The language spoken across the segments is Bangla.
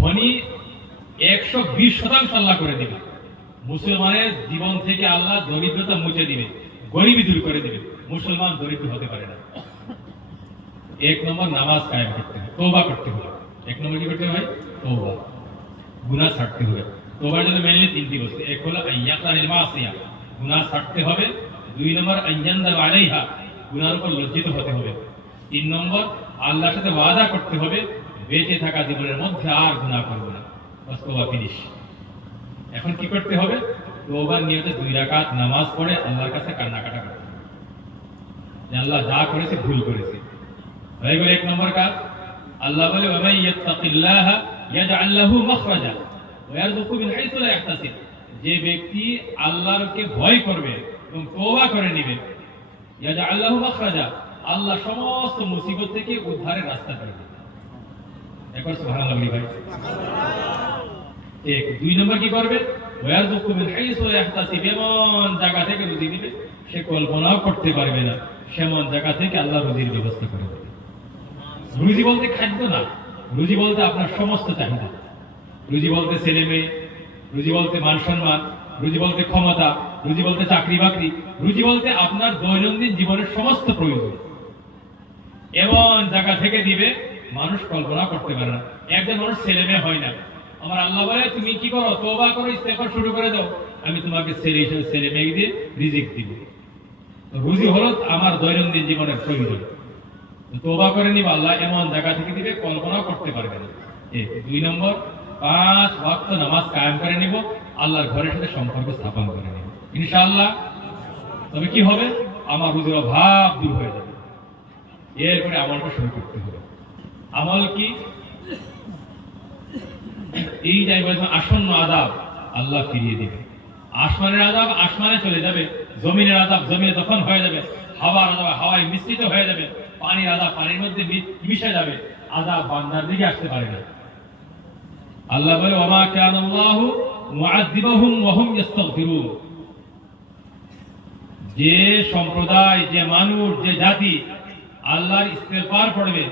ধনী একশো বিশ শতাংশ আল্লাহ করে দিবে। মুসলমানের জীবন থেকে আল্লাহ দরিদ্রতা মুছে দিবে, গরিবী দূর করে দিবে। মুসলমান দরিদ্র হতে পারে না। এক নম্বর নামাজ কায়েম করতে হবে করতে হবে। এক নম্বর কি করতে হবে? গুনাহ ছাড়তে হবে। তৌবার জন্য মেনলি তিনটি বস্তু। এক হলো গুনাহ ছাড়তে হবে। দুই নম্বর আইয়ান্দা আলাইহা। গুনার উপর লজ্জিত হতে হবে। তিন নম্বর আল্লাহর সাথে ওয়াদা করতে হবে। বেঁচে থাকা জীবনের মধ্যে আর গুনাহ করব না। বাস তৌবা ফিনিশ এখন কি করতে হবে? তৌবার নিয়তে দুই রাকাত নামাজ পড়ে আল্লাহর কাছে কান্নাকাটা করতে হবে। যে আল্লাহ যা করেছে, ভুল করেছে। হয়ে গেল এক নম্বর কাজ। আল্লাহ বলে ওয়ামাই ইয়াত্তাকিল্লাহ ইয়াজআল লাহু মাখরাজা ওয়া ইয়ারযুকু মিন হাইসু লা যে ব্যক্তি আল্লাহকে ভয় করবে এবং তওবা করে নেবে, ইয়াজআল লাহু মাখরাজা। আল্লাহ সমস্ত মুসিবত থেকে উদ্ধারের রাস্তা করে দেবে রুজি বলতে আপনার সমস্ত চাহিদা। রুজি বলতে ছেলে মেয়ে, রুজি বলতে মান সম্মান, রুজি বলতে ক্ষমতা, রুজি বলতে চাকরি বাকরি, রুজি বলতে আপনার দৈনন্দিন জীবনের সমস্ত প্রয়োজন। এমন জায়গা থেকে দিবে মানুষ কল্পনা করতে পারে না। একজন মানুষ ছেলে মেয়ে হয় না। আমার আল্লাহ বলে, তুমি কি করো? তোবা করো ইস্তেফা শুরু করে দাও। আমি তোমাকে ছেলে হিসেবে ছেলে মেয়ে দিয়ে রিজিক দিব। রুজি হলো আমার দৈনন্দিন জীবনের প্রয়োজন। তোবা করে নিব আল্লাহ, এমন জায়গা থেকে দিবে কল্পনা করতে পারবে না। দুই নম্বর, পাঁচ ভক্ত নামাজ কায়েম করে নিব, আল্লাহর ঘরের সাথে সম্পর্ক স্থাপন করে নিব। ইনশাআল্লাহ, তবে কি হবে? আমার রুজির অভাব দূর হয়ে যাবে। এরপরে আমলটা শুরু করতে হবে। আমল কি? এই বলছেন আসন্ন আদাব আল্লাহ ফিরিয়ে দিবে। আসমানের আদাব আসমানে চলে যাবে, জমিনের আদাব জমিনে তখন হয়ে যাবে, হাওয়ার আদাব হাওয়ায় মিশ্রিত হয়ে যাবে, পানির আদাব পানির মধ্যে মিশে যাবে আদাব বান্দার দিকে আসতে পারে না। আল্লাহ বলে ওমা কান যে সম্প্রদায়, যে মানুষ, যে জাতি আল্লাহর ইস্তেগফার পড়বে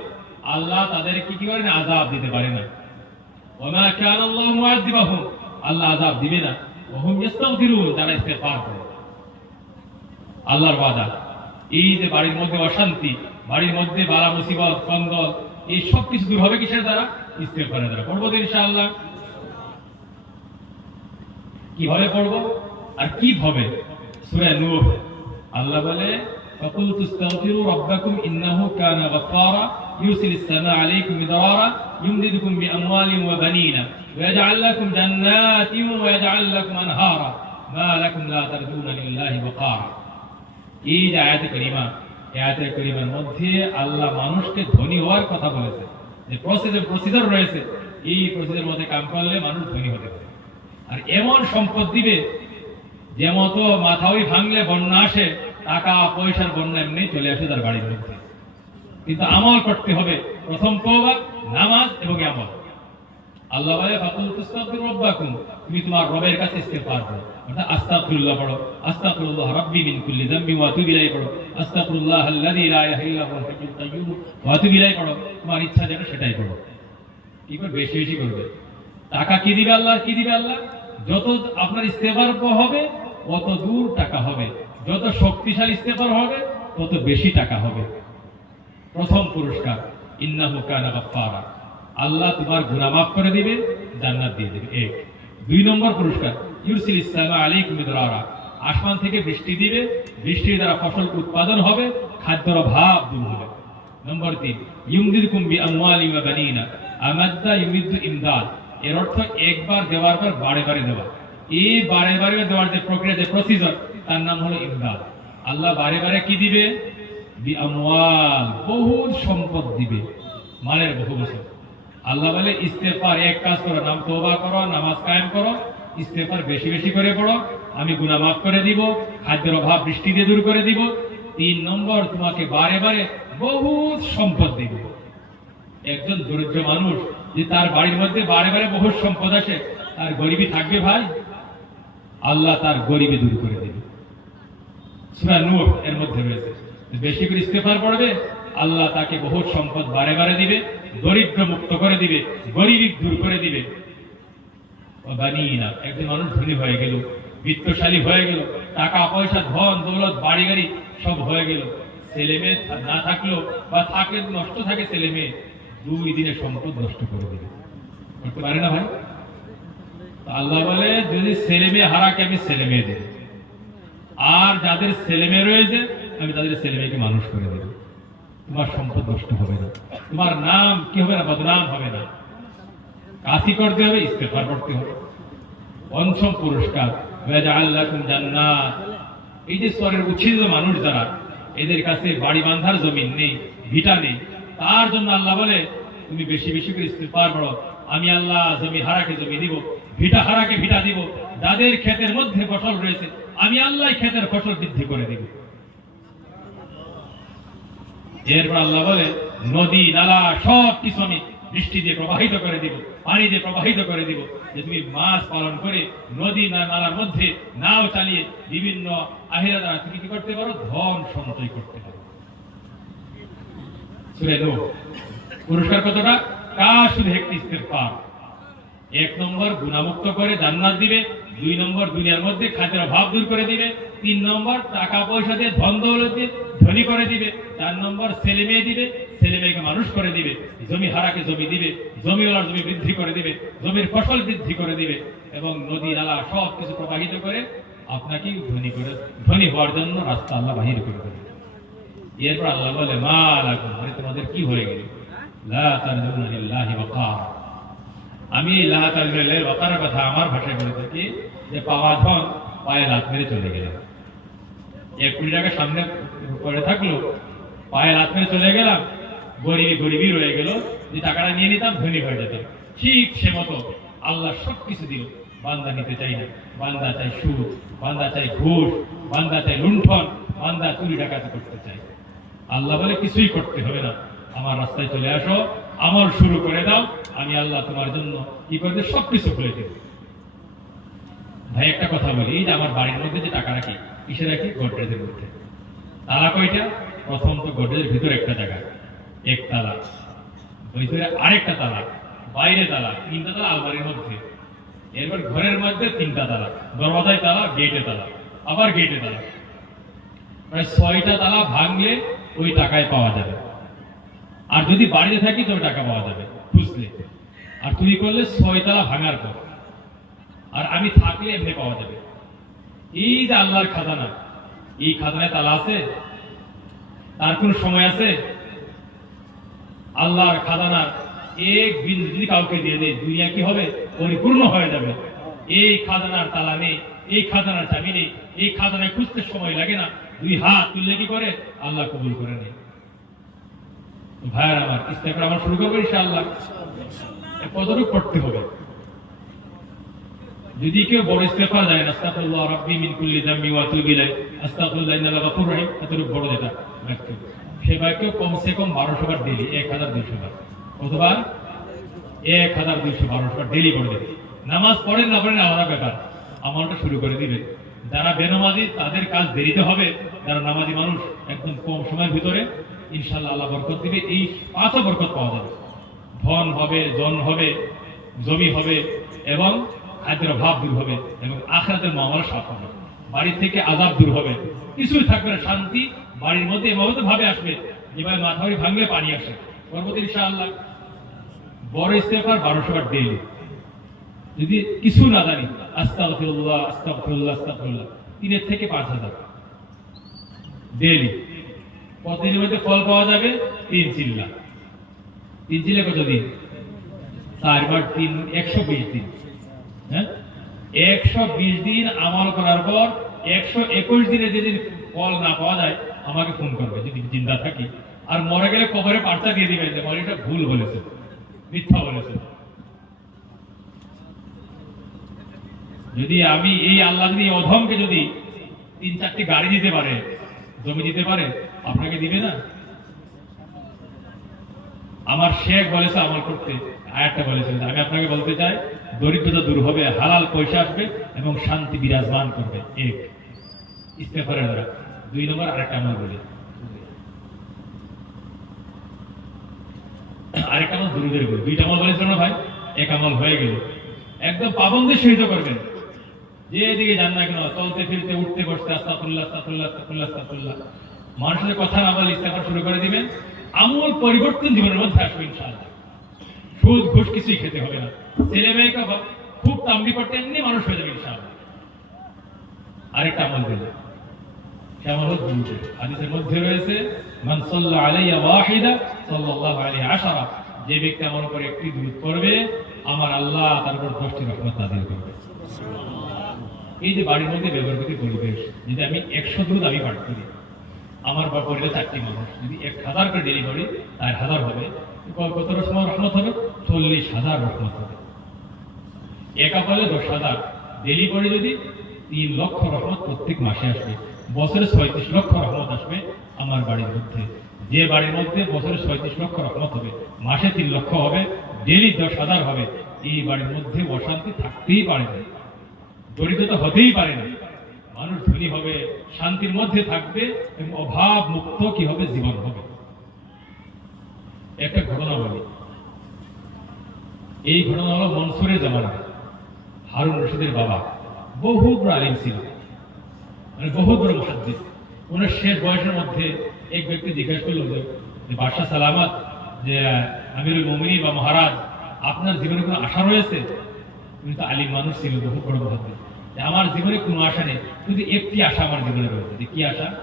আল্লাহ তাদের কি কি না আজাব দিতে পারে না। ওমা কেন আল্লাহ দিবাহ আল্লাহ আজাব দিবে না। তারা করে। আল্লাহর এই যে বাড়ির মধ্যে অশান্তি, বাড়ির মধ্যে মুসিবত এই সব কিছু দূর হবে পড়ব তো ইনশাআল্লাহ। কীভাবে পড়ব? আর কি হবে? সূরা নূর আল্লাহ বলে ইন্নাহু কানা يرسل السماء عليكم مدرارا يمددكم باموال وبنين ويجعل لكم جنات ويجعل لكم انهارا ما لكم لا ترجون لله وقارا এই যে আয়াতে করিমা এই আয়াতে করিমার মধ্যে আল্লাহ মানুষকে ধনী হওয়ার কথা বলেছে যে প্রসিজার প্রসিজার রয়েছে এই প্রসিজার মধ্যে কাম করলে মানুষ ধনী হতে পারে আর এমন সম্পদ দিবে যে মতো মাথাওই ভাঙলে বন্যা আসে টাকা পয়সার বন্যা এমনি চলে আসে তার বাড়ির মধ্যে কিন্তু আমল করতে হবে। প্রথম তওবা, নামাজ এবং আমল আল্লাহ তুমি তোমার রবের কাছে ইস্তেগফার করো অর্থাৎ পড়ো। পড়ো। পড়ো। তোমার ইচ্ছা যেটা সেটাই করো কি করবে? বেশি বেশি করবে। টাকা কি দিবে আল্লাহ? কি দিবে আল্লাহ? যত আপনার ইস্তেগফার হবে, অত দূর টাকা হবে। যত শক্তিশালী ইস্তেগফার হবে, তত বেশি টাকা হবে। প্রথম পুরস্কার। ইন্নাহু কানা আল্লাহ তোমার গুনাহ মাফ করে দিবে, জান্নাত দিয়ে দেবে। এক। দুই নম্বর পুরস্কার। ইউরসিল ইসলামা আলাইকুম মিদরারা। আসমান থেকে বৃষ্টি দিবে, বৃষ্টির দ্বারা ফসল উৎপাদন হবে, খাদ্যের অভাব দূর হবে। নম্বর তিন। ইউমদিদকুম বি আমওয়ালি ওয়া বানিনা। ইমদাদ। এর অর্থ একবার দেওয়ার পর বারে বারে দেওয়া। এই বারে বারে দেওয়ার যে প্রক্রিয়া, যে প্রসিজার তার নাম হলো ইমদাদ। আল্লাহ বারে বারে কি দিবে? বহুত সম্পদ দিবে। মালের বহু বছর। আল্লাহ বলে ইস্তেফার এক কাজ করো, নাম তোবা করো, নামাজ কায়েম করো ইস্তেফার বেশি বেশি করে পড়ো, আমি গুনাহ মাফ করে দিব, খাদ্যের অভাব, বৃষ্টি দিয়ে দূর করে দিব, তিন নম্বর তোমাকে বারে বারে বহুত সম্পদ দিব। একজন দরিদ্র মানুষ, যে তার বাড়ির মধ্যে বারে বারে বহু সম্পদ আসে তার গরিবী থাকবে ভাই? আল্লাহ তার গরিবী দূর করে দেবে। সুরা নূহ এর মধ্যে রয়েছে। বেশি করে ইস্তেফার পড়বে, আল্লাহ তাকে বহুত সম্পদ বারে বারে দিবে, দরিদ্র মুক্ত করে দিবে গরিব দূর করে দিবে। বানিনা একজন মানুষ ধনী হয়ে গেল, বিত্তশালী হয়ে গেল, টাকা, পয়সা, ধন, দৌলত, বাড়ি গাড়ি সব হয়ে গেল। ছেলে মেয়ে না থাকলেও বা থাকে, নষ্ট থাকে ছেলে মেয়ে, দুই দিনে সম্পদ নষ্ট করে দেবে। করতে পারে না ভাই? আল্লাহ বলে, যদি ছেলে মেয়ে হারাকে আমি ছেলে মেয়ে দেব। আর যাদের ছেলে মেয়ে রয়েছে আমি তাদের ছেলে মেয়েকে মানুষ করে দেব তোমার সম্পদ নষ্ট হবে না। তোমার নাম কি হবে না, বদনাম হবে না। কাশি করতে হবে, ইস্তেফার করতে হবে। পঞ্চম পুরস্কার এই যে স্তরের উচ্ছিন্ন মানুষ যারা, এদের কাছে বাড়ি বাঁধার জমিন নেই, ভিটা নেই। তার জন্য আল্লাহ বলে, তুমি বেশি বেশি করে ইস্তেফার করো। আমি আল্লাহ জমি হারাকে জমি দিব, ভিটা হারাকে ভিটা দিব। যাদের ক্ষেতের মধ্যে ফসল রয়েছে, আমি আল্লাহ ক্ষেতের ফসল বৃদ্ধি করে দিব। এরপর আল্লাহ বলে, নদী, নালা, সব কিছু আমি বৃষ্টি দিয়ে প্রবাহিত করে দিব, পানি দিয়ে প্রবাহিত করে দিব। যে তুমি মাছ পালন করে নদী না নালার মধ্যে নাও চালিয়ে বিভিন্ন আহিরা দ্বারা তুমি কি করতে পারো? ধন সঞ্চয় করতে পারো। পুরস্কার কতটা? তা শুধু একটি ইস্তেগফার। এক নম্বর গুণামুক্ত করে জান্নাত দিবে, দুই নম্বর দুনিয়ার মধ্যে খাদ্যের অভাব দূর করে দিবে, তিন নম্বর টাকা পয়সা দিয়ে ধন দৌলত দিয়ে ধনী করে দিবে, চার নম্বর ছেলে মেয়ে দিবে, ছেলে মেয়েকে মানুষ করে দিবে, জমি হারাকে জমি দিবে, জমিওয়ালার জমি বৃদ্ধি করে দিবে, জমির ফসল বৃদ্ধি করে দিবে এবং নদী, নালা সব কিছু প্রবাহিত করে আপনাকে ধনী করে, ধনী হওয়ার জন্য রাস্তা আল্লাহ বাহির করে দেবে। এরপর আল্লাহ বলে, মা লাগুন মানে তোমাদের কি হয়ে গেল? লা লিল্লাহি ওয়াকার আমি লা তারজুনা লিল্লাহি ওয়াকার কথা আমার ভাষায় বলে থাকি যে পাওয়া ধন পায়ে লাত মেরে চলে গেলাম। এক কোটি টাকা সামনে পড়ে থাকল, পায়ে লাত মেরে চলে গেলাম, গরিবি গরিবই রয়ে গেল, যে টাকাটা নিয়ে নিতাম ধনী হয়ে যেত ঠিক সে মতো আল্লাহ সব কিছু দিল। বান্দা নিতে চাই না। বান্দা চাই সুদ, বান্দা চাই ঘুষ, বান্দা চাই লুণ্ঠন, বান্দা চুরি ডাকাতি করতে চাই আল্লাহ বলে কিছুই করতে হবে না। আমার রাস্তায় চলে আসো আমল শুরু করে দাও, আমি আল্লাহ তোমার জন্য কি করতে সব কিছু খুলে দেব। ভাই, একটা কথা বলি, এই যে আমার বাড়ির মধ্যে যে টাকা রাখি, কিসে রাখি? গোডরেজের মধ্যে। তালা কয়টা? প্রথম তো গোডরেজের ভিতরে একটা জায়গা, এক তালা। ভিতরে আরেকটা তালা, বাইরে তালা, তিনটা তালা আলমারির মধ্যে। এরপর ঘরের মধ্যে তিনটা তালা, দরওয়াজায় তালা, গেটে তালা, আবার গেটে তালা। প্রায় ছয়টা তালা ভাঙলে ওই টাকায় পাওয়া যাবে। আর যদি বাড়িতে থাকি তবে টাকা পাওয়া যাবে, বুঝলে? আর তুমি করলে ছয় তালা ভাঙার পর। আর আমি থাকলে এমনি পাওয়া যাবে। এই যে আল্লাহর খাজানা, এই খাজানায় তালা আছে? তার কোন সময় আছে? আল্লাহর খাজানার এক বিন্দু যদি কাউকে দিয়ে দেয়, দুনিয়া কি হবে? পরিপূর্ণ হয়ে যাবে। এই খাজানার তালা নেই, এই খাজানার চাবি নেই, এই খাজানায় খুঁজতে সময় লাগে না। দুই হাত তুললে কি করে? আল্লাহ কবুল করে নেই ভাইয়ার আমার ইস্তেফার আমার শুরু করব কতটুকু করতে হবে? যদি কেউ বড় ইস্তেফা রাব্বি মিন কুল্লি যামবি ওয়া ইন্নাল্লাহ গাফুরুর রহিম। এতটুকু বড় যেটা সে বাক্য কমসে কম বারোশো বার ডেলি এক হাজার দুইশো বার। এক হাজার দুইশো বারোশো বার ডেলি করে দেবে। নামাজ পড়েন না পড়েন, আলাদা ব্যাপার। আমলটা শুরু করে দিবে। যারা বেনামাজি, তাদের কাজ দেরিতে হবে। যারা নামাজি মানুষ, একদম কম সময়ের ভিতরে ইনশাল্লাহ আল্লাহ বরকত দিবে। এই পাঁচও বরকত পাওয়া যাবে। ধন হবে, জন হবে, জমি হবে এবং খাদ্যের অভাব দূর হবে এবং আখরাতের মামলা সাফ হবে। বাড়ি থেকে আজাব দূর হবে। কিছুই থাকবে না, শান্তি বাড়ির মধ্যে এভাবে তো ভাবে আসবে যেভাবে মাথারি ভাঙলে পানি আসে। পরবর্তী ইনশাআল্লাহ বড় ইস্তেফার বারোশো বার ডেলি যদি কিছু না জানি, আস্তাগফিরুল্লাহ আস্তাগফিরুল্লাহ আস্তাগফিরুল্লাহ, তিনের থেকে পাঁচ হাজার। ডেলি কতদিনের মধ্যে ফল পাওয়া যাবে? তিন চিল্লা। তিন চিল্লা কত দিন? চারবার তিন, একশো বিশ দিন। হ্যাঁ? একশো বিশ দিন আমল করার পর একশো একুশ দিনে যদি ফল না পাওয়া যায়, আমাকে ফোন করবে, যদি জিন্দা থাকি। আর মরে গেলে কবরে পার্টা দিয়ে দিবে, যে মরে এটা ভুল বলেছে, মিথ্যা বলেছে। যদি আমি এই আল্লাহ, যদি অধমকে যদি তিন চারটি গাড়ি দিতে পারে, জমি দিতে পারে আপনাকে দিবে না? আমার শেখ বলেছে আমল করতে। আয়াতটা বলেছে আমি আপনাকে বলতে চাই, দরিদ্রতা দূর হবে, হালাল পয়সা আসবে এবং শান্তি বিরাজমান করবে। এক। ইস্তেফারের দ্বারা দুই নম্বর, আরেকটা আমল বলি। আরেক আমল দুরুদের উপর। দুইটা আমল বলেছিল না ভাই? এক আমল হয়ে গেল। একদম পাবন্দের সহিত করবেন। যে দিকে যান না কেন, চলতে ফিরতে, উঠতে বসতে আস্তাফুল্লাহ আস্তাফুল্লাহ আস্তাফুল্লাহ আস্তাফুল্লাহ মানুষের কথা না বলে ইস্তেফার শুরু করে দিবেন। আমূল পরিবর্তন জীবনের মধ্যে আসবে ইনশাআল্লাহ। সুদ, ঘুষ কিছুই খেতে হবে না। ছেলে মেয়েকে খুব তাম্বি করতে এমনি মানুষ হয়ে যাবে ইনশাআল্লাহ। আরেকটা আমল দিল সে আমল দুরূদ। হাদিসের মধ্যে রয়েছে আলাইয়া ওয়াহিদা আলাইহি আশারা যে ব্যক্তি আমার উপর একটি দুরূদ করবে আমার আল্লাহ তার উপর দশটি রহমত করবে। এই যে বাড়ির মধ্যে ব্যবহৃত পরিবেশ, যদি আমি একশো দুধ আমি পাঠ করি আমার বা পরিবারে চারটি মানুষ। যদি এক হাজার করে ডেলি করি তার হাজার হবে। কত সময় রহমত হবে? চল্লিশ হাজার রহমত হবে। একা বলে দশ হাজার। ডেলি করে যদি তিন লক্ষ রহমত প্রত্যেক মাসে আসবে বছরে ছয়ত্রিশ লক্ষ রহমত আসবে আমার বাড়ির মধ্যে। যে বাড়ির মধ্যে বছরে ছয়ত্রিশ লক্ষ রহমত হবে, মাসে তিন লক্ষ হবে ডেলি দশ হাজার হবে, এই বাড়ির মধ্যে অশান্তি থাকতেই পারে না। দরিদ্রতা হতেই পারে না। মানুষ ধনী হবে, শান্তির মধ্যে থাকবে এবং অভাব মুক্ত কি হবে? জীবন হবে। একটা ঘটনা বলি। এই ঘটনা হলো মনসুরের জামানা, হারুন রশিদের বাবা। বহু বড় আলিম ছিল। মানে বহু বড় মহাদ্দিস। ওনার শেষ বয়সের মধ্যে এক ব্যক্তি জিজ্ঞাসা করল যে বাদশাহ সালামাত, যে আমিরুল মোমিনী বা মহারাজ, আপনার জীবনে কোনো আশা রয়েছে? উনি তো আলিম মানুষ ছিল, বহু বড় মহাদ্দিস। আমার জীবনে কোনো আশা নেই। কিন্তু একটি আশা আমার জীবনে রয়েছে যে কি আশা?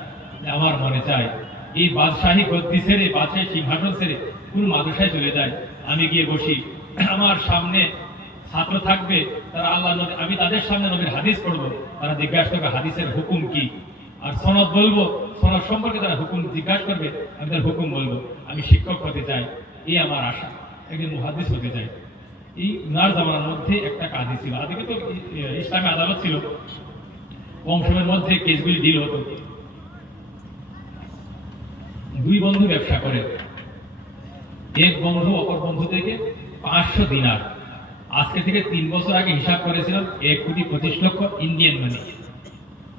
আমার মনে চাই এই বাদশাহী গদ্দি ছেড়ে বাদশাহী সিংহাসন ছেড়ে কোন মাদ্রাসায় চলে যায়? আমি গিয়ে বসি। আমার সামনে ছাত্র থাকবে, তারা আল্লাহ নবী- আমি তাদের সামনে নবীর হাদিস পড়ব, তারা জিজ্ঞাসা করবে, হাদিসের হুকুম কি? আর সনদ বলব, সনদ সম্পর্কে তারা হুকুম জিজ্ঞাসা করবে, আমি তার হুকুম বলব, আমি শিক্ষক হতে চাই, এই আমার আশা, একজন মুহাদ্দিস হতে চাই। এই উনার জামানার মধ্যে একটা কাজই ছিল। আদিকে তো ইসলামী আদালত ছিল। কম সময়ের মধ্যে কেসগুলি ডিল হতো। দুই বন্ধু ব্যবসা করে। এক বন্ধু অপর বন্ধু থেকে পাঁচশো দিনার। আজকে থেকে তিন বছর আগে হিসাব করেছিলাম, এক কোটি পঁচিশ লক্ষ ইন্ডিয়ান মানি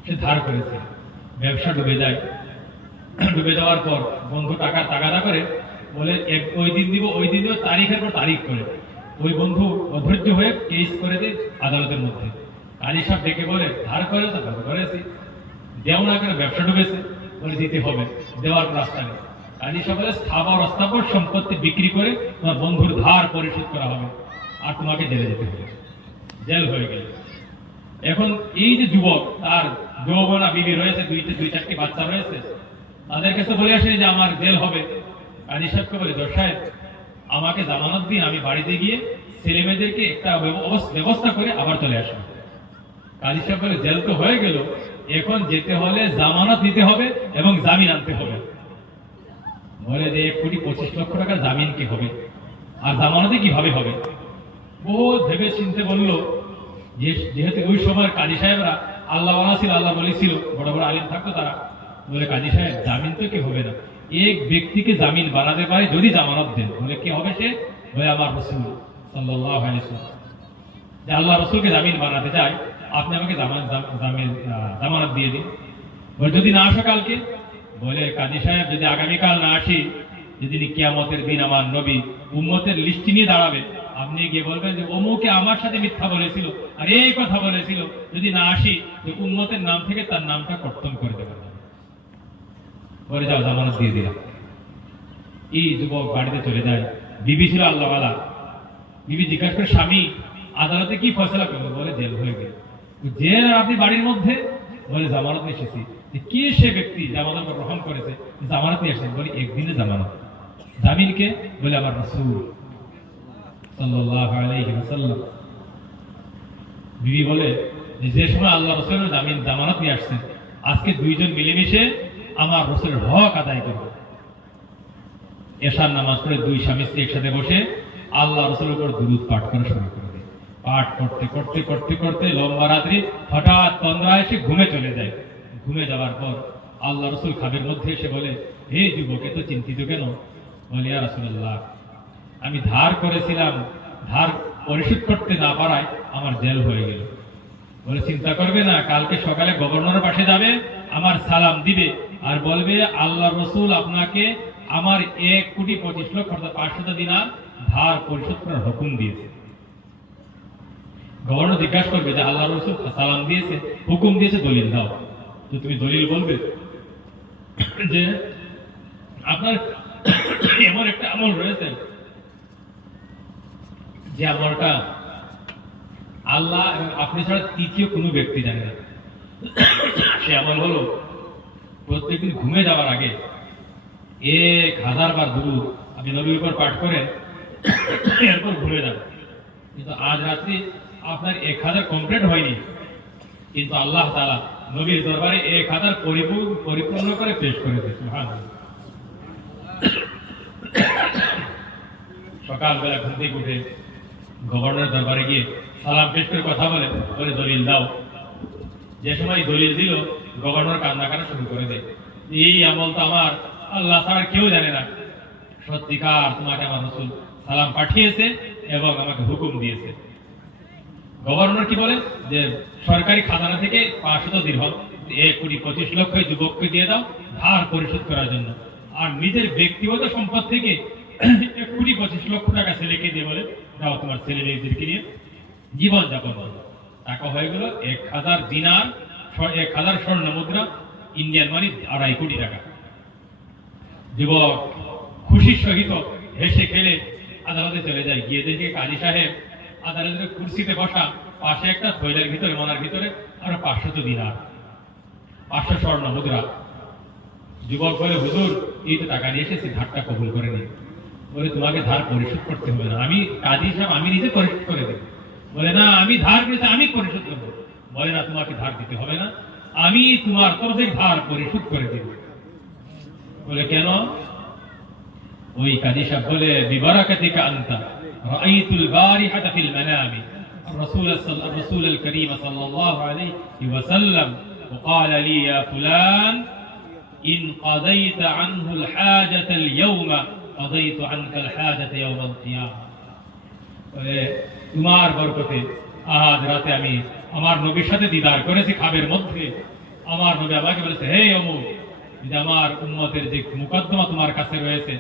সে ধার করেছে। ব্যবসা ডুবে যায়। ডুবে যাওয়ার পর বন্ধু টাকা তাগাদা করে বলে, এক, ওই দিন দিব, ওই দিন দিব, তারিখের পর তারিখ করে। ওই বন্ধু অধৈর্য হয়ে কেস করে দেয় আদালতের মধ্যে। কাজী সাহেব ডেকে বলে, ধার করে তো, ধার করেছি দেও না কেন, ব্যবসা ডুবেছে বলে, দিতে হবে, দেওয়ার রাস্তা নেই। কাজী বলে স্থাবর অস্থাবর সম্পত্তি বিক্রি করে তোমার বন্ধুর ধার পরিশোধ করা হবে। আর তোমাকে জেলে যেতে হবে। জেল হয়ে গেল। এখন এই যে যুবক, তার যৌবনা বিবি রয়েছে দুইতে দুই, চারটি বাচ্চা রয়েছে, তাদের কাছে বলে আসে যে, আমার জেল হবে। কাজী সাহেবকে বলে, "জজ সাহেব, আমাকে জামানত দিন আমি বাড়িতে গিয়ে ছেলে মেয়েদেরকে একটা ব্যব- ব্যবস্থা করে আবার চলে আসব। কাজী সাহেব বলে, জেল তো হয়ে গেল, এখন যেতে হলে জামানত দিতে হবে এবং জামিন আনতে হবে। বলে যে, এক কোটি পঁচিশ লক্ষ টাকা জামিন কি হবে? আর জামানতে কীভাবে হবে? বহু ভেবে চিনতে বলল, যে, যেহেতু ওই সময় কাজী সাহেবরা আল্লাহ ছিল, আল্লাহ বলেছিল বড় বড় আলিম থাকতো তারা, বলে, কাজী সাহেব, জামিন তো কি হবে না? এক ব্যক্তিকে জামিন বানাতে পারে যদি জামানত দেন। বলে, কি হবে সে? বলে, আমার রসুল সাল্লাহ যে আল্লাহ রসুলকে জামিন বানাতে চাই আপনি আমাকে জামানত দিয়ে দিন। বলে, যদি না আসো কালকে? বলে, কাজী সাহেব, যদি আগামীকাল না আসি যেদিন কিয়ামতের দিন আমার নবী উম্মতের লিস্টি নিয়ে দাঁড়াবে, আপনি গিয়ে বলবেন যে, অমুকে আমার সাথে মিথ্যা বলেছিল, আর এই কথা বলেছিল, যদি না আসি, যে উম্মতের নাম থেকে তার নামটা কর্তন করে দেবেন বলে, যাও, জামানত দিয়ে দিলাম। এই যুবক বাড়িতে চলে যায়। বিবি ছিল আল্লাহওয়ালা। বিবি জিজ্ঞাসা করে, স্বামী, আদালতে কি ফয়সলা করবে? বলে, জেল হয়ে গেল। আর আপনি বাড়ির মধ্যে বলে জামানত এসেছি, যে কে সে ব্যক্তি জামানত গ্রহণ করেছে জামানত নিয়ে এসেছেন বলে একদিনে জামানত। জামিনকে বলে আমার রসুল আলাইহি বিবি বলে যে যে সময় আল্লাহ রসুলের জামিন জামানত নিয়ে আসছেন, আজকে দুইজন মিলেমিশে আমার রসুলের হক আদায় করবে। এশার নামাজ পড়ে দুই স্বামী স্ত্রী একসাথে বসে আল্লাহ রসুলের উপর দুরুদ পাঠ করা শুরু করে। পাঠ করতে করতে করতে করতে লম্বা রাত্রি হঠাৎ তন্দ্রা এসে ঘুমে চলে যায়। ঘুমে যাওয়ার পর আল্লাহ রসুল খাবের মধ্যে এসে বলে, হে যুবক, এত চিন্তিত কেন? বলে, ইয়া রাসূলুল্লাহ, আমি ধার করেছিলাম, ধার পরিশোধ করতে না পারায় আমার জেল হয়ে গেল। বলে, চিন্তা করবে না, কালকে সকালে গভর্নরের পাশে যাবে, আমার সালাম দিবে আর বলবে, আল্লাহ রসুল আপনাকে আমার এক কোটি পঁচিশ লক্ষ অর্থাৎ পাঁচশত দিনার ধার পরিশোধ করার হুকুম দিয়েছে। গভর্নর জিজ্ঞাসা করবে যে আল্লাহ রসুল সালাম দিয়েছে, হুকুম দিয়েছে, দলিল দাও। তো তুমি দলিল বলবে যে আপনার এমন একটা আমল রয়েছে যে আমলটা আল্লাহ আপনি ছাড়া তৃতীয় কোনো ব্যক্তি জানে না। সে আমল হলো প্রত্যেকদিন ঘুমে যাওয়ার আগে এক হাজার বার দুরুদ আপনি নবীর উপর পাঠ করেন, এরপর ঘুরে যান। কিন্তু আজ রাত্রি আপনার এক হাজার কমপ্লিট হয়নি। কিন্তু আল্লাহ তালা নবীর দরবারে এক হাজার পরিপূর্ণ করে পেশ করে দিয়েছে সকালবেলা ঘুম থেকে উঠে গভর্নর দরবারে গিয়ে সালাম পেশ করে কথা বলে বলে, দলিল দাও। যে সময় দলিল দিল, গভর্নর কান্না কাটা শুরু করে দেয়। এই আমল তো আমার। আল্লাহ ছাড়া কেউ জানে না। সত্যিকার তোমাকে আমার সালাম পাঠিয়েছে এবং আমাকে হুকুম দিয়েছে। গভর্নর কি বলে? যে সরকারি খাজানা থেকে পাঁচশত দীর্ঘ। এক কোটি পঁচিশ লক্ষ যুবককে দিয়ে দাও, ধার পরিশোধ করার জন্য। আর নিজের ব্যক্তিগত সম্পদ থেকে এক কোটি পঁচিশ লক্ষ টাকা ছেলেকে দিয়ে বলে, দাও তোমার ছেলে মেয়েদেরকে নিয়ে জীবন যাপন করো। টাকা হয়ে গেল এক হাজার দিনার এক হাজার স্বর্ণ মুদ্রা, ইন্ডিয়ান মানি আড়াই কোটি টাকা। যুবক খুশির সহিত হেসে খেলে আদালতে চলে যায়। গিয়ে দেখে কাজী সাহেব আদালতের কুর্সিতে বসা পাশে একটা থৈলের ভিতরে, মনার ভিতরে, আর পাঁচশত দিনার। পাঁচশো স্বর্ণ মুদ্রা যুবক বলে, হুজুর, এই তো টাকা নিয়ে এসেছি, ধারটা কবুল করে নিই বলে, তোমাকে ধার পরিশোধ করতে হবে না। আমি কাজী সাহেব, আমি নিজে পরিশোধ করে দেব। বলে, না, আমি ধার নিয়েছি আমি পরিশোধ করব। বলে, না, তোমাকে ধার দিতে হবে না। আমি তোমার তরফ থেকে ধার পরিশোধ করে দেব। বলে, কেন? ওই কাজী সাহেব বলে, বিবারাকাতিকা আনতা। রাআইতুল বারিহাতা ফিল মানামি الرسول صل... الرسول الكريم صلى الله عليه وسلم وقال لي يا فلان إن قضيت عنه الحاجة اليوم قضيت عنك الحاجة يوم القيامة বলে, তোমার বরকতে আজ রাতে আমি আমার নবীর সাথে দিদার করেছি খাবের মধ্যে আমার নবী আমাকে বলেছে হে অমুক যে আমার উন্মতের যে মুকদ্দমা তোমার কাছে রয়েছে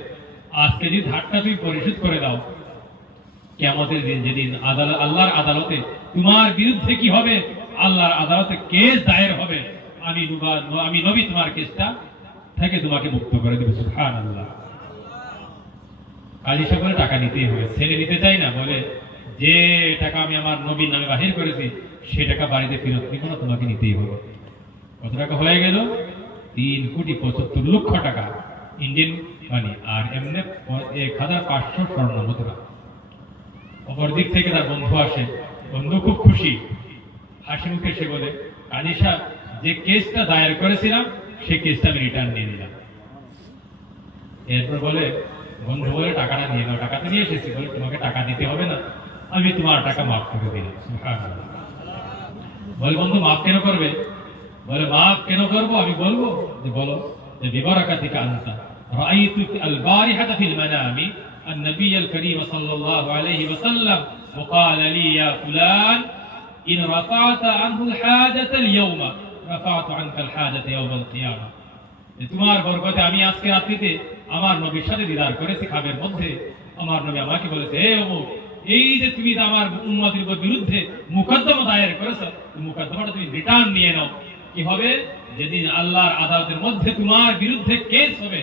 আজকে যদি ধারটা তুমি পরিশোধ করে দাও কেমতের দিন যেদিন আদালত আল্লাহর আদালতে তোমার বিরুদ্ধে কি হবে? আল্লাহর আদালতে কেস দায়ের হবে। আমি আমি নবী তোমার কেসটা থেকে তোমাকে মুক্ত করে দেবো সুবহান আল্লাহ কাজী বলে, টাকা নিতেই হবে। ছেলে নিতে চাই না, বলে, যে টাকা আমি আমার নবীর নামে বাহির করেছি, সে টাকা বাড়িতে ফেরত নিব না, তোমাকে নিতেই হবে। কত টাকা হয়ে গেল? তিন কোটি পঁচাত্তর লক্ষ টাকা। ইন্ডিয়ান মানি, আর এমনি এক হাজার পাঁচশো স্বর্ণ মুদ্রা। অপর দিক থেকে তার বন্ধু আসে। বন্ধু খুব খুশি। হাসি মুখে সে বলে সাহেব যে কেসটা দায়ের করেছিলাম, সে কেসটা আমি রিটার্ন নিয়ে নিলাম এরপর বলে, বন্ধু বলে টাকাটা নিয়ে নাও টাকা তো নিয়ে এসেছি। বলে, তোমাকে টাকা দিতে হবে না, আমি তোমার টাকা মাফ করে দিলাম। বলে, বন্ধু, মাফ কেন করবে? বলে, মাফ কেন করব? আমি বলব যে, বলো যে বিবরাকা থেকে আনতা রাআইতু আল বারিহাতা ফিল মানামি النبي الكريم صلى الله عليه وسلم وقال لي يا فلان إن رفعت عنه الحاجة اليوم رفعت عنك الحاجة يوم القيامة যে তোমার বরকতে আমি আজকে রাত্রিতে আমার নবীর সাথে দিদার করেছি খাবের মধ্যে আমার নবী আমাকে বলেছে হে অমুক এই যে তুমি যে আমার উন্মতির উপর বিরুদ্ধে মুকদ্দমা দায়ের করেছো এই মুকদ্দমাটা তুমি রিটার্ন নিয়ে নাও কি হবে যেদিন আল্লাহর আদালতের মধ্যে তোমার বিরুদ্ধে কেস হবে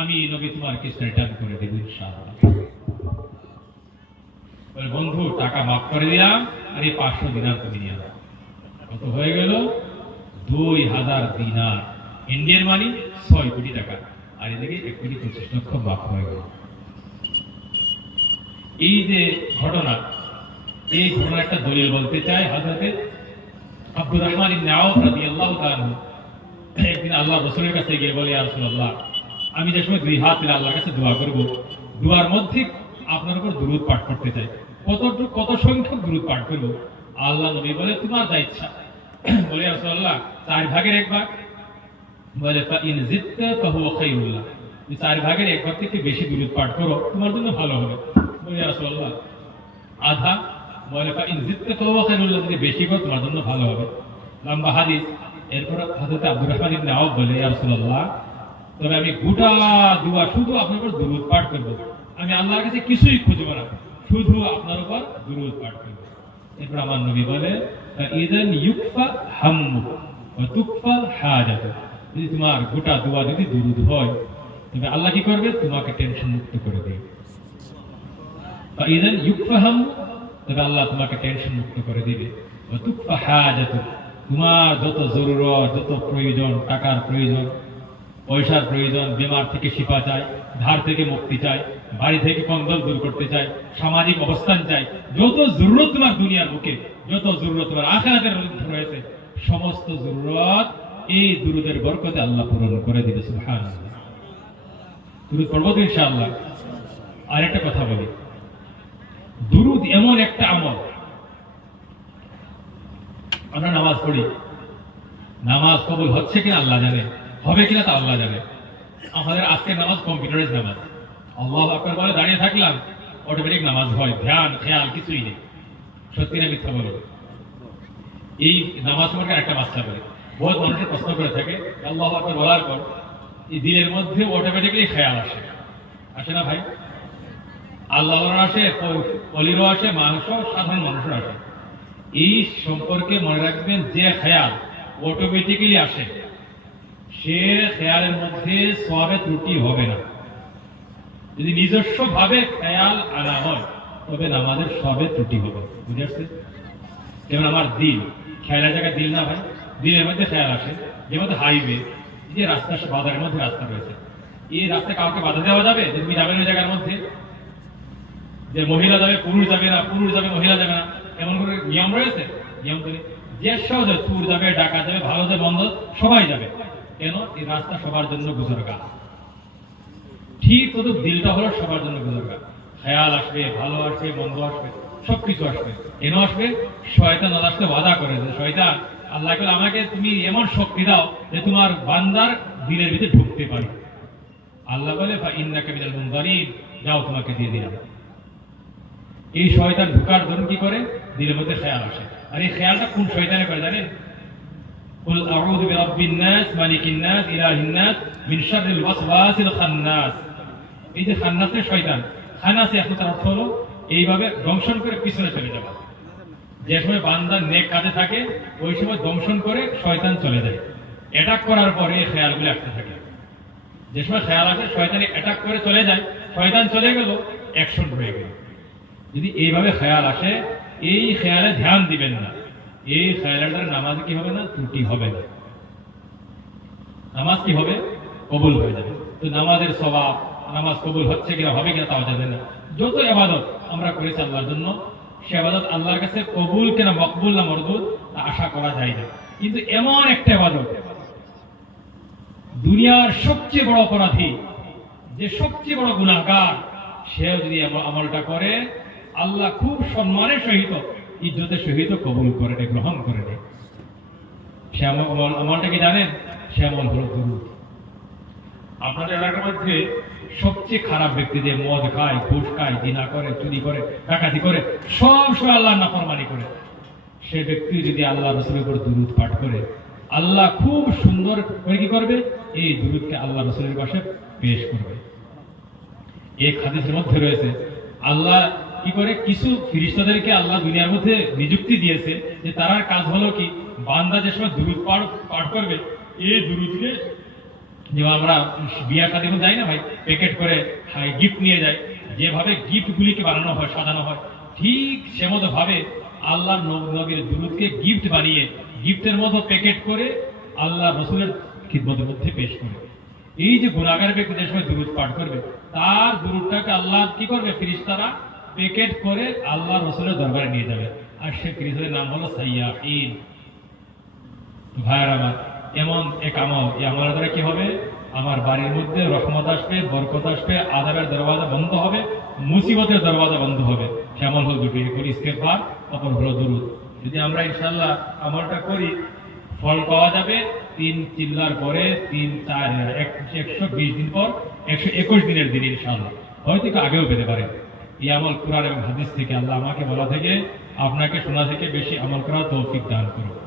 আমি নবী তোমার কেসটা রিটার্ন করে দেব ইনশাআল্লাহ। বন্ধু, টাকা মাফ করে দিলাম আর এই পাঁচশো দিনার তুমি নিয়ে কত হয়ে গেল? দুই হাজার দিনার। ইন্ডিয়ান মানি ছয় কোটি টাকা। আর এদিকে এক কোটি পঁচিশ লক্ষ বাক হয়ে গেল। এই যে ঘটনা, এই ঘটনা একটা দলিল বলতে চাই হাজরতে আব্দুর রহমান একদিন আল্লাহ রসুলের কাছে গিয়ে বলে, ইয়া রাসূলুল্লাহ আমি যে সময় দুই হাত তুলে আল্লাহর কাছে দোয়া করব, দোয়ার মধ্যে আপনার উপর দুরূদ পাঠ করতে চাই। কতটুকু কত সংখ্যক দুরূদ পাঠ করব? আল্লাহ নবী বলে, তোমার যা ইচ্ছা। বলে রাসূলুল্লাহ, চার ভাগের এক ভাগ। বলে ইন জিততে ফাহুয়া খাইরুল্লাহ। চার ভাগের এক ভাগ থেকে বেশি দূরত পাঠ করো, তোমার জন্য ভালো হবে। বলে রাসূলুল্লাহ, আধা। বলে ইন জিততে ফাহুয়া খাইরুল্লাহ, যদি বেশি করো, তোমার জন্য ভালো হবে। লম্বা হাদিস। এরপর হযরত আব্দুর রহমান ইবনে আউফ বলে, ইয়া রাসূলুল্লাহ তবে আমি গোটা দুয়া শুধু আপনার উপর দুরুদ পাঠ করব। আমি আল্লাহর কাছে কিছুই খুঁজবো না। শুধু আপনার উপর দুরুদ পাঠ করব। এরপর আমার নবী বলে ইদান ইউকফা হাম্মু ওয়া তুকফা হাজাতু। যদি তোমার গোটা দোয়া যদি দুরুদ হয়, তবে আল্লাহ কি করবে? তোমাকে টেনশন মুক্ত করে দেবে। ইদান ইউকফা হাম্মু তবে আল্লাহ তোমাকে টেনশন মুক্ত করে দিবে। তুকফা হাজাতু, তোমার যত জরুরত, যত প্রয়োজন, টাকার প্রয়োজন পয়সার প্রয়োজন, বেমার থেকে শিপা চাই ধার থেকে মুক্তি চাই বাড়ি থেকে কন্দল দূর করতে চাই সামাজিক অবস্থান চাই যত জরুরত তোমার দুনিয়ার বুকে, যত জরুরত তোমার আখেরাতের রয়েছে, সমস্ত জরুরত এই দুরুদের বরকতে আল্লাহ পূরণ করে দিবে, সুবহানাল্লাহ। দুরুদ পড়ব তো ইনশাআল্লাহ? আর একটা কথা বলি। দুরুদ এমন একটা আমল। আমরা নামাজ পড়ি। নামাজ কবুল হচ্ছে কিনা আল্লাহ জানে। হবে কিনা তা আল্লাহ জানে। আমাদের আজকের নামাজ কম্পিউটারের নামাজ। আল্লাহ আপনার বলে দাঁড়িয়ে থাকলাম অটোমেটিক নামাজ হয়। ধ্যান, খেয়াল, কিছুই নেই। সত্যি না মিথ্যা বলো? এই নামাজ সম্পর্কে একটা বাচ্চা করে বহুত মানুষের প্রশ্ন করে থাকে, আল্লাহ আপনার বলার পর এই দিনের মধ্যে অটোমেটিকলি খেয়াল আসে। আসে না ভাই? আল্লাহ আসে অলিরও আসে, মাংস, সাধারণ মানুষের আসে। এই সম্পর্কে মনে রাখবেন যে খেয়াল অটোমেটিক্যালি আসে। সে খেয়ালের মধ্যে সবে ত্রুটি হবে না। যদি নিজস্ব ভাবে খেয়াল আনা হয়, তবে নামাজের সবে ত্রুটি হবে। বুঝে আসছে? যেমন আমার দিল। খেয়ালের জায়গায় দিল না ভাই। দিলের মধ্যে খেয়াল আসে। যেমন হাইওয়ে যে রাস্তা বাজারের মধ্যে রাস্তা রয়েছে। এই রাস্তায় কাউকে বাধা দেওয়া যাবে? যে তুমি যাবে ওই জায়গার মধ্যে? যে মহিলা যাবে, পুরুষ যাবে না, পুরুষ যাবে, মহিলা যাবে না। এমন করে নিয়ম রয়েছে? নিয়ম করে যে সহজ চুর যাবে ডাকা যাবে, ভালো যাবে বন্ধ সবাই যাবে। কেন? এই রাস্তা সবার জন্য গুজরগা ঠিক তত দিলটা হলো সবার জন্য গুজরগা খেয়াল আসবে, ভালো আসবে, মন্দ আসবে, সবকিছু আসবে। কেন আসবে? শয়তান আসতে ওয়াদা করে যে, শয়তান, আল্লাহ বলে, আমাকে তুমি এমন শক্তি দাও যে তোমার বান্দার দিলের ভিতরে ঢুকতে পারি। আল্লাহ বলে ইন্নাকে মিনাল মুনজারিন যাও তোমাকে দিয়ে দিলাম। এই শয়তান ঢুকার জন্য কি করে? দিলের মধ্যে খেয়াল আসে। আর এই খেয়ালটা কোন শয়তানে করে জানেন? قل أعوذ برب الناس مالك الناس إله الناس من شر الوسواس الخناس এই যে খান্নাসের শয়তান খান্নাসে এখন তার অর্থ হলো এইভাবে দংশন করে পিছনে চলে যাওয়া যে সময় বান্দার নেক কাজে থাকে ওই সময় দংশন করে শয়তান চলে যায় অ্যাটাক করার পরে এই খেয়ালগুলো আসতে থাকে যে সময় খেয়াল আসে শয়তানি অ্যাটাক করে চলে যায় শয়তান চলে গেল অ্যাকশন হয়ে গেল যদি এইভাবে খেয়াল আসে এই খেয়ালে ধ্যান দিবেন না এই খেয়ালের নামাজ কি হবে না, ত্রুটি হবে না। নামাজ কি হবে? কবুল হয়ে যাবে। তো নামাজের স্বভাব, নামাজ কবুল হচ্ছে কিনা, হবে কিনা তাও জানে না। যত এবাদত আমরা করেছি আল্লাহর জন্য, সে আবাদত আল্লাহর কাছে কবুল কিনা মকবুল না মরদুদ তা আশা করা যায় না। কিন্তু এমন একটা আবাদত দুনিয়ার সবচেয়ে বড় অপরাধী, যে সবচেয়ে বড় গুণাগার সেও যদি আমল- আমলটা করে, আল্লাহ খুব সম্মানের সহিত ইজ্জতের সহিত কবুল করে নেয় গ্রহণ করে নেয় আমল- আমলটা কি জানেন? শ্যামল হলো দুরুদ আপনাদের এলাকার মধ্যে সবচেয়ে খারাপ ব্যক্তি যে মদ খায়, ঘুষ খায়, জিনা করে, চুরি করে, ডাকাতি করে, সব সময় আল্লাহ নাফরমানি করে। সে ব্যক্তি যদি আল্লাহ রসুলের উপর দুরুদ পাঠ করে, আল্লাহ খুব সুন্দর করে কি করবে? এই দুরুদকে আল্লাহ রসুলের পাশে পেশ করবে। এক খাদিসের মধ্যে রয়েছে, আল্লাহ কি করে? কিছু ফিরিস্তাদেরকে আল্লাহ দুনিয়ার মধ্যে নিযুক্তি দিয়েছে যে তার কাজ হলো কি? বান্দা যে সময় দুরুদ পাঠ করবে এই দুরুদকে যেমন আমরা বিয়া শাদী যাই না ভাই, প্যাকেট করে গিফট নিয়ে যাই যেভাবে গিফট গুলিকে বানানো হয়, সাজানো হয়, ঠিক সেমতো ভাবে আল্লাহ নবীর দুরুদকে গিফট বানিয়ে গিফটের মতো প্যাকেট করে আল্লাহ রসুলের খিদমতের মধ্যে পেশ করে। এই যে গুণাগার ব্যক্তি যে সময় দুরুদ পাঠ করবে, তার দুরুদটাকে আল্লাহ কি করবে? ফিরিস্তারা প্যাকেট করে আল্লাহ রসুলের দরবারে নিয়ে যাবে। আর সে ফিরিস্তাদের নাম হলো সাইয়া ঈদ ভাইয়ার আমার, এমন এক আমল। এই আমলের দ্বারা কি হবে? আমার বাড়ির মধ্যে রহমত আসবে, বরকত আসবে আদাবের দরওয়াজা বন্ধ হবে, মুসিবতের দরওয়াজা বন্ধ হবে। কেমন হল দুটি করি ইস্তেফার অপর হলো দুরুদ। যদি আমরা ইনশাল্লাহ আমলটা করি, ফল পাওয়া যাবে তিন চিল্লার পরে তিন, চার একশো বিশ দিন পর, একশো একুশ দিনের দিন ইনশাল্লাহ হয়তো একটু আগেও পেতে পারে এই আমল কোরআন এবং হাদিস থেকে আল্লাহ আমাকে বলা থেকে আপনাকে শোনা থেকে বেশি আমল করার তৌফিক দান করুন।